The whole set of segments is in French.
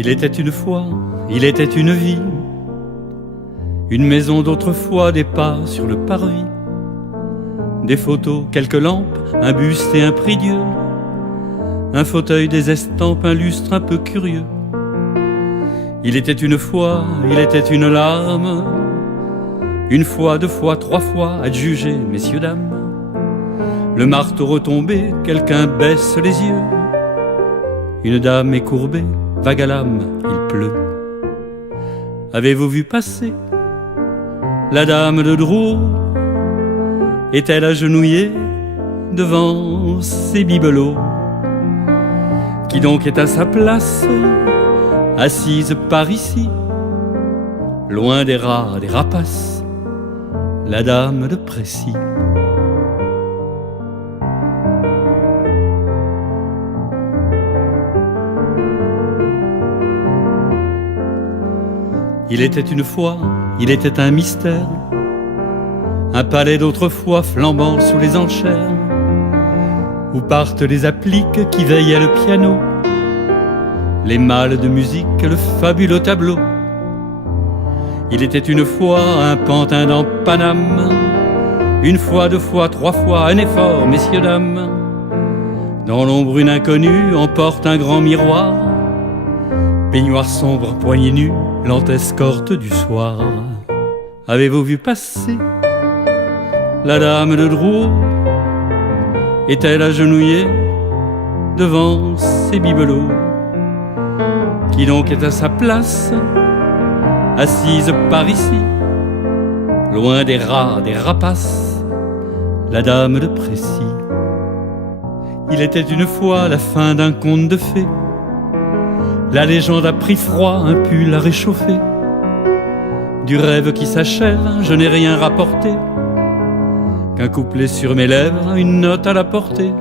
Il était une fois, il était une vie, une maison d'autrefois, des pas sur le parvis, des photos, quelques lampes, un buste et un prie-dieu, un fauteuil, des estampes, un lustre un peu curieux. Il était une fois, il était une larme, une fois, deux fois, trois fois, à juger, messieurs, dames. Le marteau retombé, quelqu'un baisse les yeux. Une dame est courbée, vague à l'âme, il pleut. Avez-vous vu passer la dame de Drouot? Est-elle agenouillée devant ses bibelots? Qui donc est à sa place, assise par ici, loin des rats, des rapaces, la dame de Précy? Il était une fois, il était un mystère, un palais d'autrefois flambant sous les enchères, où partent les appliques qui veillaient le piano, les mâles de musique, le fabuleux tableau. Il était une fois un pantin dans Paname, une fois, deux fois, trois fois, un effort, messieurs, dames. Dans l'ombre une inconnue emporte un grand miroir, peignoir sombre, poignée nue, lente escorte du soir. Avez-vous vu passer la dame de Drouot? Est-elle agenouillée devant ses bibelots? Qui donc est à sa place, assise par ici, loin des rats, des rapaces, la dame de Précy? Il était une fois la fin d'un conte de fées, la légende a pris froid, un pull a réchauffé. Du rêve qui s'achève, je n'ai rien rapporté, qu'un couplet sur mes lèvres, une note à la portée.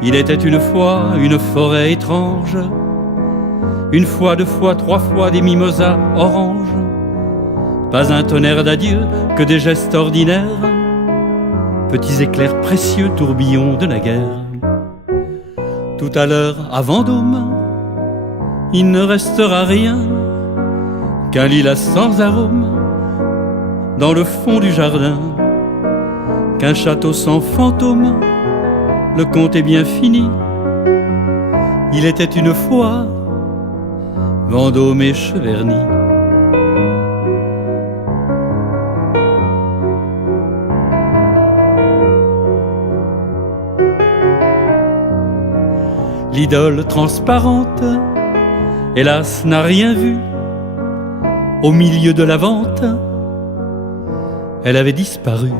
Il était une fois une forêt étrange, une fois, deux fois, trois fois, des mimosas oranges. Pas un tonnerre d'adieu, que des gestes ordinaires, petits éclairs précieux, tourbillons de la guerre. Tout à l'heure, à Vendôme, il ne restera rien qu'un lilas sans arôme dans le fond du jardin, qu'un château sans fantôme, le conte est bien fini. Il était une fois Vendôme et Cheverny. L'idole transparente, hélas, n'a rien vu. Au milieu de la vente, elle avait disparu.